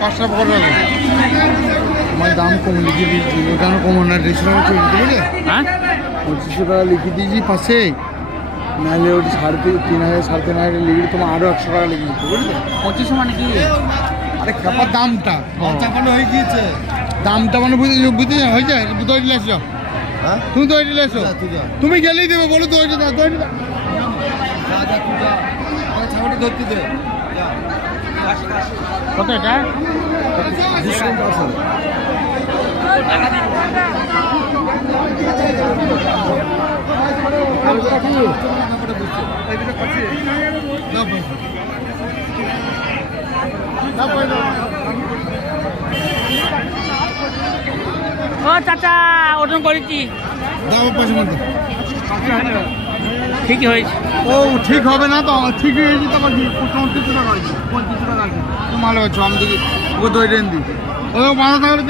5টা পকড় রাখো। আমার দাম কম লিখে দিয়েছি, ওখানে কম না রেস্টুরেন্ট চলে যেতে বুঝলে। হ্যাঁ 2500 টাকা লিখে দিয়েছি পাশে, নাহলে ওটি 3,500 3,500 লিখে তোমার আরও 100 টাকা লিখে দিতে বুঝলে। 2500 মানে কি? আরে খাবার দামটা চাপানো হয়ে গিয়েছে। দামটা মানে বুঝতে হয়ে যায়। দইটি এসো, হ্যাঁ তুমি দইটি এসো, তুমি গেলেই দেবে বলো দইটি দাও, দইটি দাও। ছাগলটা ধরতে দে। কত এটা? ডিসকাউন্ট আছে। ও চাচা ওজন করেছি, দাও পয়সা মতো। ঠিকই হয়েছে। ও ঠিক হবে না তো, ঠিক হয়েছে তো 35 টাকা আছে, 35 টাকা আছে। তুমি ভালো আছো, আমি দেখি ও দই রেন দিই ও ভালো থাকলে